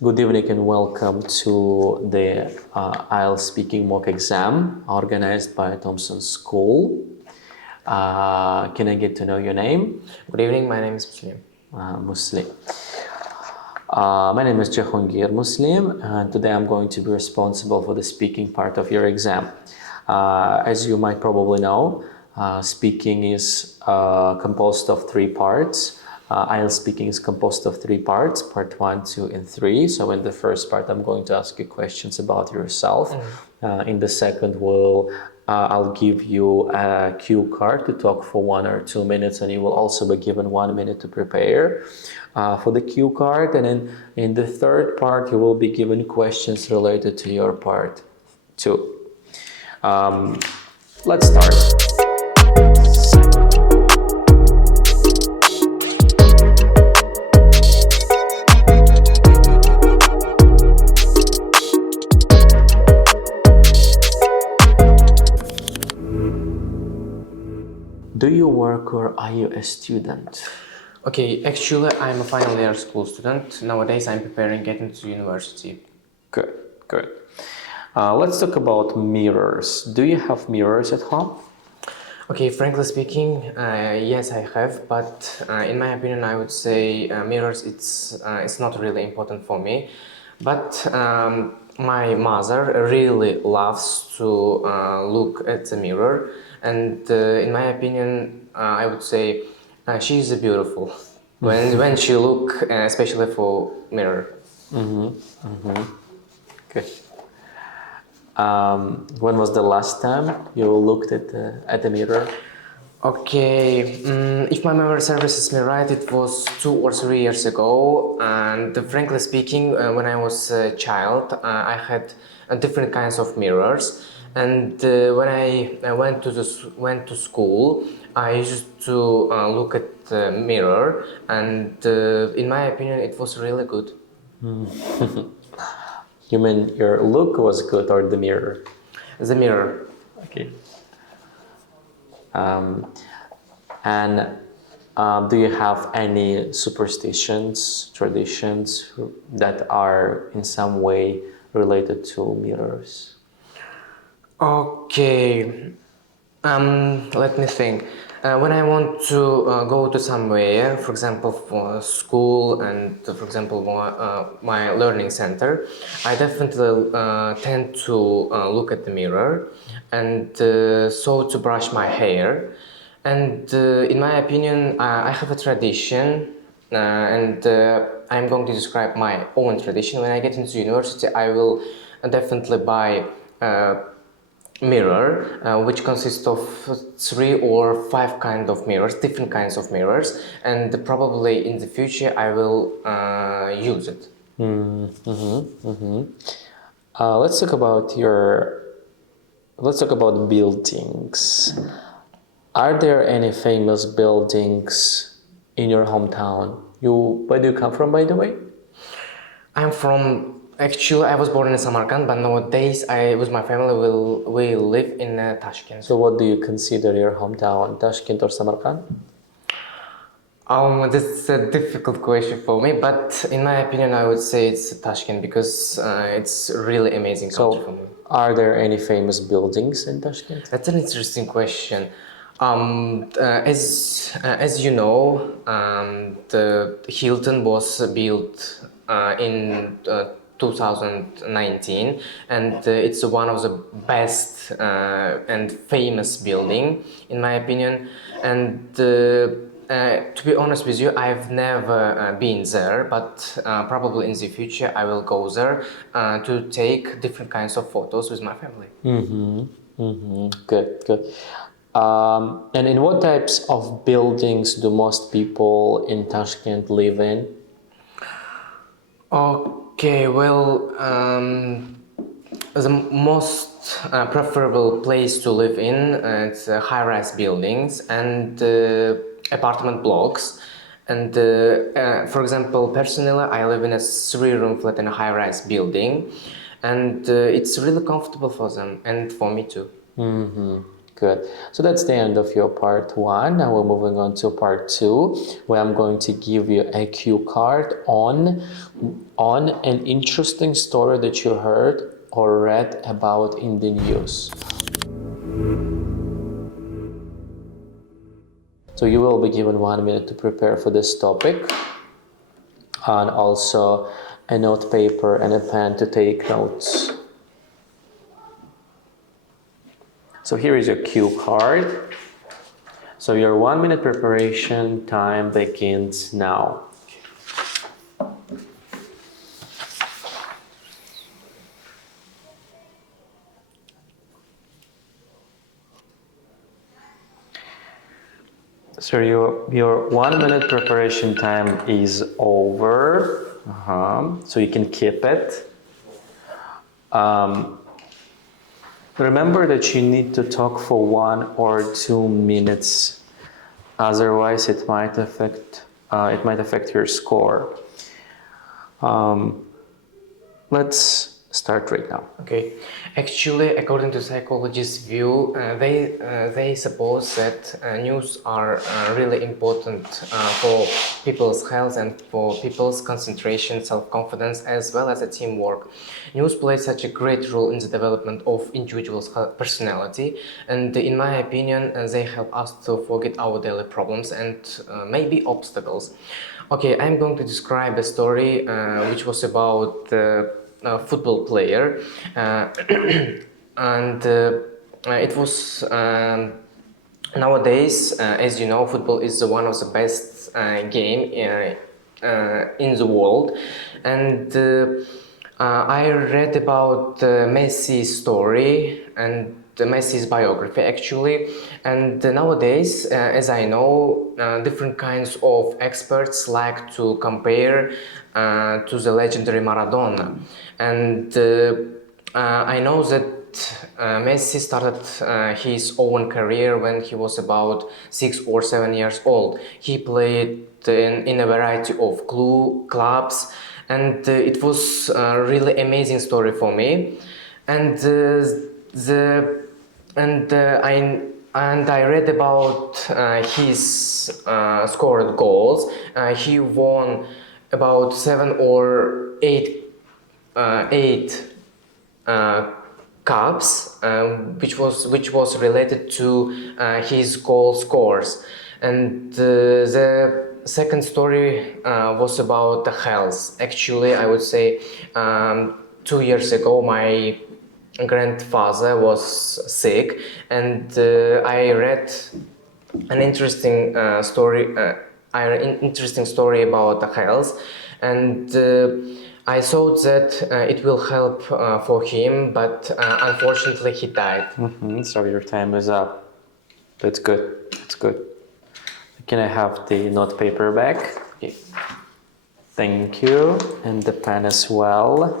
Good evening and welcome to the IELTS speaking mock exam organized by Thompson School. Can I get to know your name? Good evening, my name is Muslim. Muslim. My name is Jahongir Muslim, and today I'm going to be responsible for the speaking part of your exam. As you might probably know, speaking is composed of three parts. IELTS speaking is composed of three parts, part 1, 2, and 3. So in the first part, I'm going to ask you questions about yourself. In the second, I'll give you a cue card to talk for 1 or 2 minutes, and you will also be given 1 minute to prepare for the cue card. And then in the third part, you will be given questions related to your part 2. Let's start. Do you work or are you a student? Okay, actually I'm a final year school student. Nowadays I'm preparing getting to university. Good, good. Let's talk about mirrors. Do you have mirrors at home? Okay, frankly speaking, yes I have, but in my opinion I would say mirrors it's not really important for me. But my mother really loves to look at the mirror, and in my opinion I would say she is beautiful when she look, especially for mirror. Good. When was the last time you looked at the mirror? Okay, if my memory serves me right, it was 2 or 3 years ago, and frankly speaking, when I was a child, I had different kinds of mirrors, and when I went to school, I used to look at the mirror, and in my opinion, it was really good. You mean your look was good or the mirror? The mirror. Okay. Do you have any superstitions, traditions that are in some way related to mirrors? Okay, let me think. When I want to go to somewhere, for example, for school and for example my learning center, I definitely tend to look at the mirror and so to brush my hair. And in my opinion, I have a tradition, and I'm going to describe my own tradition. When I get into university, I will definitely buy mirror, which consists of 3 or 5 kind of mirrors, different kinds of mirrors, and probably in the future I will use it. Let's talk about buildings. Are there any famous buildings in your hometown? Where do you come from, by the way? Actually, I was born in Samarkand, but nowadays with my family we live in Tashkent. So what do you consider your hometown, Tashkent or Samarkand? That's a difficult question for me, but in my opinion I would say it's Tashkent because it's really amazing country for me. Are there any famous buildings in Tashkent? That's an interesting question. As you know, the Hilton was built in 2019, and it's one of the best and famous building in my opinion. And to be honest with you, I've never been there, but probably in the future I will go there to take different kinds of photos with my family. Good, good. And in what types of buildings do most people in Tashkent live in? Okay, well, the most preferable place to live in it's high-rise buildings and apartment blocks. And for example, personally, I live in a 3-room flat in a high-rise building, and it's really comfortable for them and for me too. Good. So that's the end of your part 1. Now we're moving on to part 2, where I'm going to give you a cue card on an interesting story that you heard or read about in the news. So you will be given 1 minute to prepare for this topic, and also a note paper and a pen to take notes. So here is your cue card. So your 1 minute preparation time begins now. So your 1 minute preparation time is over. So you can keep it. Remember that you need to talk for 1 or 2 minutes, otherwise it might affect your score. Let's start right now. Okay, actually, according to psychologists' view, they suppose that news are really important for people's health and for people's concentration, self-confidence, as well as a teamwork. News plays such a great role in the development of individuals' personality, and in my opinion, they help us to forget our daily problems and maybe obstacles. Okay, I'm going to describe a story which was about football player, and it was nowadays, as you know, football is one of the best game in the world, and I read about Messi's story and Messi's biography actually, and nowadays, as I know, different kinds of experts like to compare to the legendary Maradona, and I know that Messi started his own career when he was about 6 or 7 years old. He played in a variety of clubs, and it was a really amazing story for me. And I read about his scored goals. He won about 7 or 8 cups, which was related to his goal scores. And the second story was about the health. Actually, I would say 2 years ago, my grandfather was sick, and I read an interesting story. Interesting story about the health, and I thought that it will help for him, but unfortunately he died. So your time is up. That's good. That's good. Can I have the note paper back? Okay. Thank you, and the pen as well.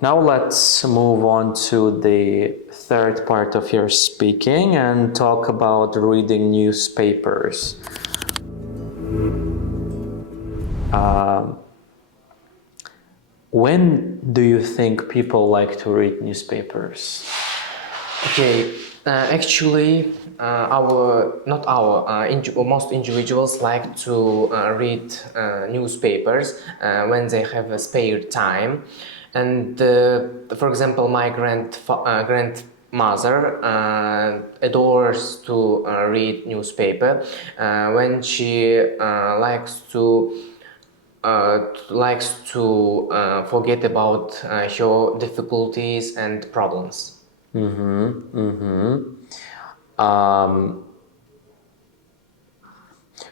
Now let's move on to the third part of your speaking and talk about reading newspapers. When do you think people like to read newspapers? Okay, actually, most individuals like to read newspapers when they have a spare time. And for example, my grandmother adores to read newspaper when she likes to forget about her difficulties and problems.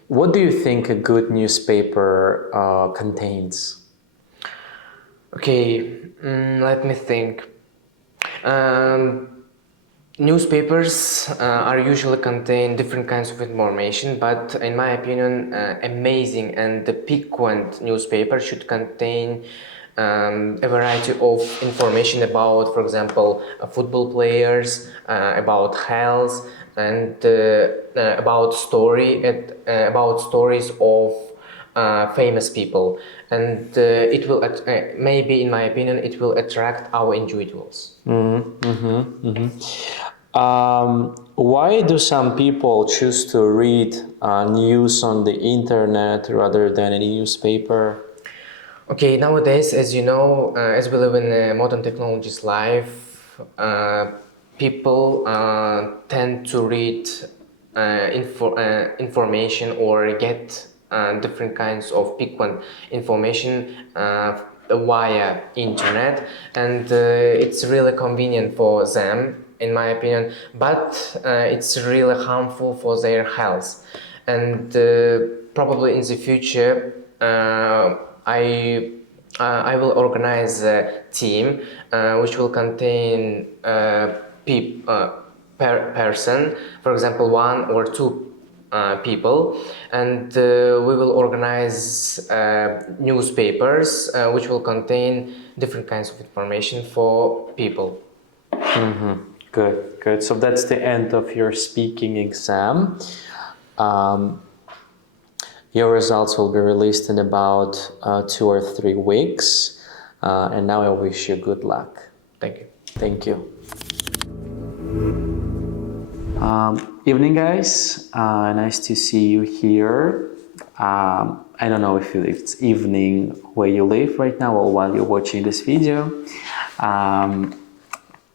What do you think a good newspaper contains? Okay, let me think. Newspapers are usually contain different kinds of information, but in my opinion, amazing and the piquant newspaper should contain a variety of information about, for example, football players, about health, and about stories of famous people, and it will maybe, in my opinion, it will attract our individuals. Why do some people choose to read news on the internet rather than any newspaper? Okay, nowadays, as you know, as we live in a modern technologies life, people tend to read information or get different kinds of piquant information via internet, and it's really convenient for them, in my opinion, but it's really harmful for their health. And probably in the future, I will organize a team which will contain person, for example, one or two people, and we will organize newspapers which will contain different kinds of information for people. Good, good. So that's the end of your speaking exam. Your results will be released in about 2 or 3 weeks. And now I wish you good luck. Thank you. Thank you. Evening, guys. Nice to see you here. I don't know if it's evening where you live right now or while you're watching this video.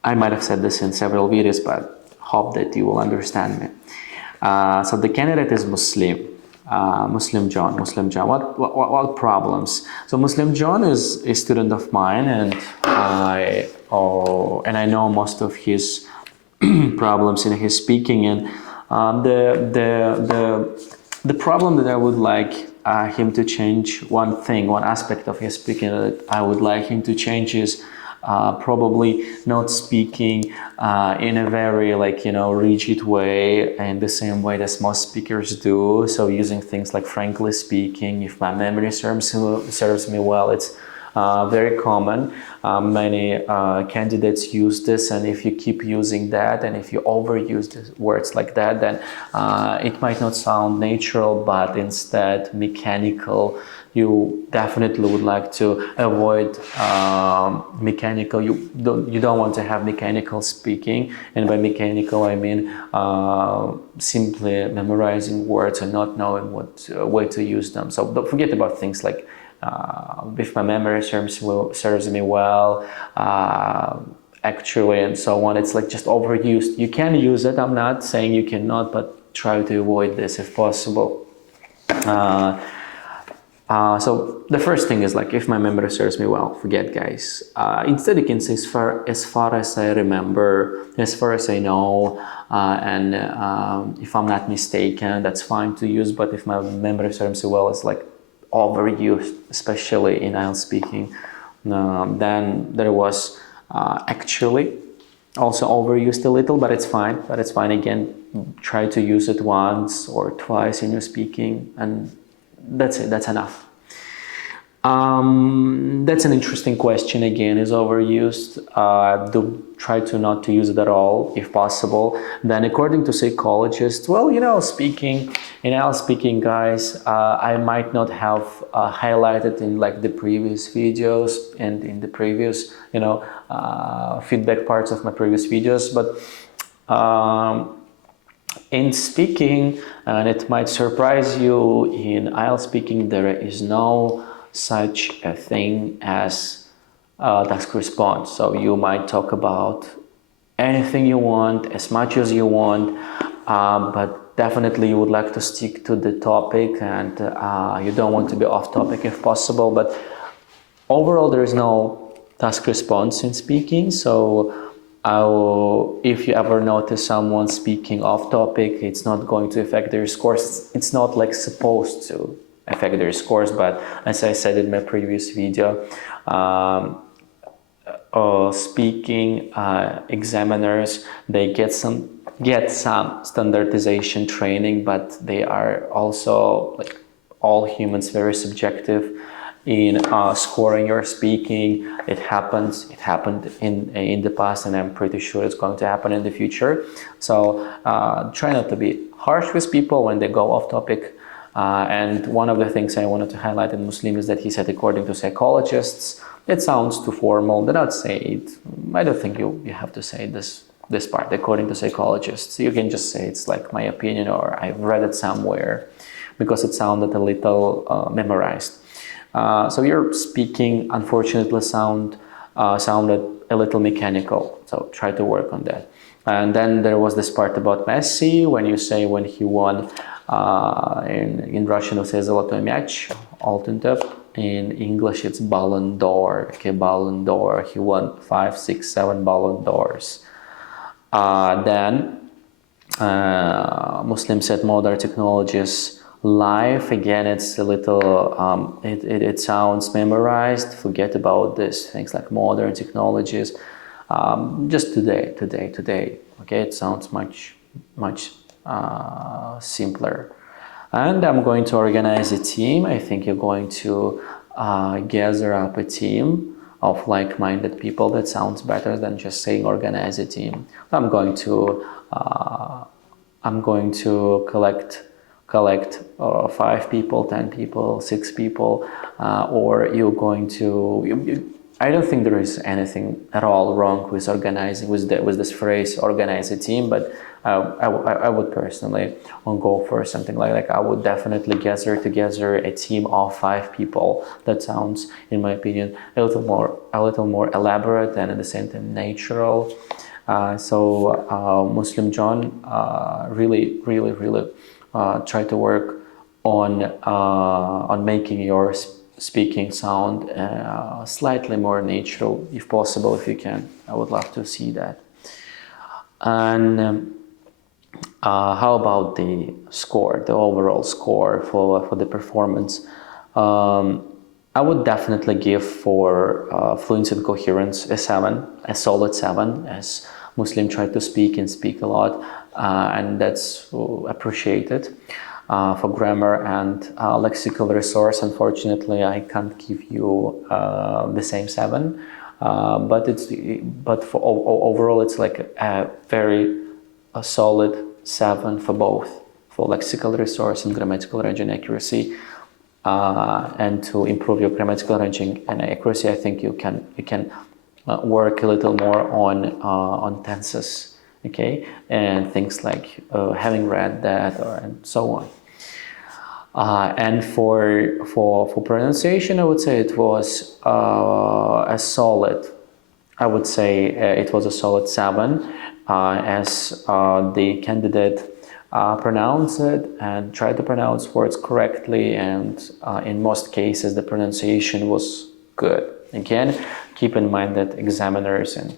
I might have said this in several videos, but hope that you will understand me. So the candidate is Muslim. Muslim John. What problems? So Muslim John is a student of mine, and I know most of his problems in his speaking. And the problem that I would like him to change, one aspect of his speaking that I would like him to change is probably not speaking in a very rigid way, in the same way that most speakers do. So using things like frankly speaking, if my memory serves me well, it's very common. Many candidates use this, and if you keep using that, and if you overuse the words like that, then it might not sound natural, but instead mechanical. You definitely would like to avoid mechanical. You don't want to have mechanical speaking, and by mechanical I mean simply memorizing words and not knowing what way to use them. So don't forget about things like if my memory serves me well, actually, and so on. It's like just overused. You can use it. I'm not saying you cannot, but try to avoid this if possible. So the first thing is if my memory serves me well, forget, guys. Instead, you can say as far as I remember, as far as I know, and if I'm not mistaken, that's fine to use. But if my memory serves me well, it's overused, especially in IELTS speaking. Then there was actually also overused a little, but it's fine. Again, try to use it once or twice in your speaking, and that's it. That's enough. That's an interesting question. Again, is overused. Do try to not to use it at all if possible. Then, according to psychologists, speaking in IELTS speaking, guys, I might not have highlighted in the previous videos and in the previous feedback parts of my previous videos, but in speaking, and it might surprise you, in IELTS speaking there is no such a thing as task response. So you might talk about anything you want, as much as you want, but definitely you would like to stick to the topic, and you don't want to be off topic if possible. But overall, there is no task response in speaking. So if you ever notice someone speaking off topic, it's not going to affect their scores. It's not supposed to affect their scores, but as I said in my previous video, speaking examiners, they get some standardization training, but they are also, all humans, very subjective in scoring your speaking. It happened in the past, and I'm pretty sure it's going to happen in the future. So try not to be harsh with people when they go off topic. And one of the things I wanted to highlight in Muslim is that he said, according to psychologists, it sounds too formal. Do not say it. I don't think you have to say this part, according to psychologists. You can just say it's like my opinion or I've read it somewhere, because it sounded a little memorized. So your speaking, unfortunately, sounded a little mechanical. So try to work on that. And then there was this part about Messi, when you say when he won, in Russian it says "Zolotoy мяч", Altın Top. In English it's Ballon d'Or. Okay, Ballon d'Or. He won 5, 6, 7 Ballon d'Ors. Then Muslim said modern technologies life. Again, it's a little, it sounds memorized. Forget about this, things like modern technologies. Just today. Okay, it sounds much simpler. And I'm going to organize a team. I think you're going to gather up a team of like-minded people. That sounds better than just saying organize a team. I'm going to collect 5 people, 10 people, 6 people, or you're going to. I don't think there is anything at all wrong with organizing with this phrase "organize a team," but I would personally go for something like that. I would definitely gather together a team of 5 people. That sounds, in my opinion, a little more elaborate and at the same time natural. So Muslim John really try to work on making your speaking sound slightly more natural, if possible, if you can. I would love to see that. And how about the score, the overall score for the performance? I would definitely give for fluency and coherence a 7, a solid 7, as Muslim tried to speak a lot, and that's appreciated. For grammar and lexical resource, unfortunately, I can't give you the same 7, but for overall, it's like a very solid 7 for both, for lexical resource and grammatical range and accuracy. And to improve your grammatical range and accuracy, I think you can work a little more on tenses. Okay, and things like having read that and so on. And for pronunciation, I would say it was a solid. I would say it was a solid 7, as the candidate pronounced it and tried to pronounce words correctly, and in most cases the pronunciation was good. Again, keep in mind that examiners and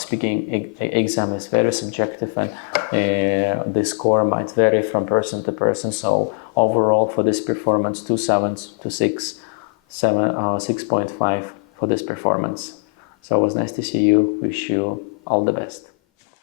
speaking exam is very subjective, and the score might vary from person to person. So overall, for this performance, 2 7s to 6.5 for this performance. So it was nice to see you. Wish you all the best.